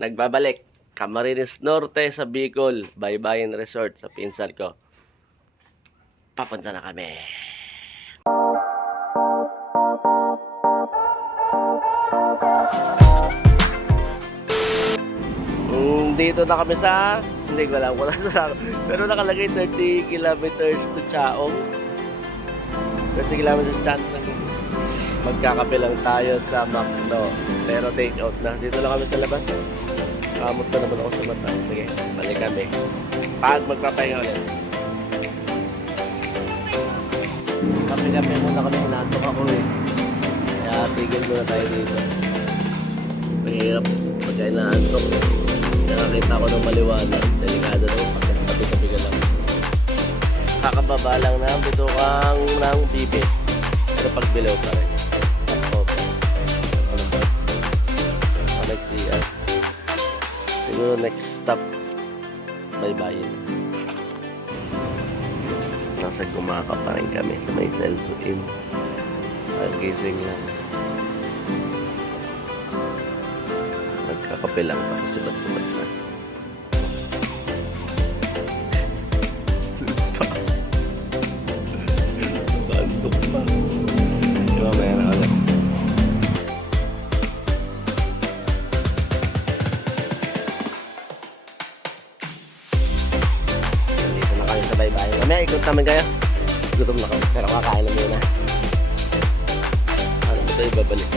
Nagbabalik. Camarines Norte sa Bicol. Baybayin Resort sa pinsan ko. Papunta na kami. Dito na kami sa, hindi ko alam kung nasa, pero nakalagay 30 kilometers to Chaong. 30 kilometers to Chaong. Magkakape lang tayo sa McDo. Pero take out na. Dito lang kami sa labas. Kamot na naman ako sa mata. Sige, balik kami. Pag magpapahinga ulit. Kape-kape muna kami. Hinatok ako eh. Kaya tigil muna tayo dito. Mahirap pagka inaantok. Nakakita ko ng maliwanag. Delikado naman pagkakapi-kapi ka lang. Kakababa lang na bitukang ng bibi. Pero pagbilaw pa rin. Siguro next stop Baybayin. Nasa Gumaka pa rin kami sa may Celso Inn. Gising lang. Nagkakape lang pa. Sibat-sibat na. Bandok pa. Diba mayroon ulit. Baybayin. Mamaya ikot naman kayo. Gutom na kami. Pero kakain na muna. Ano ba ito ibabalik?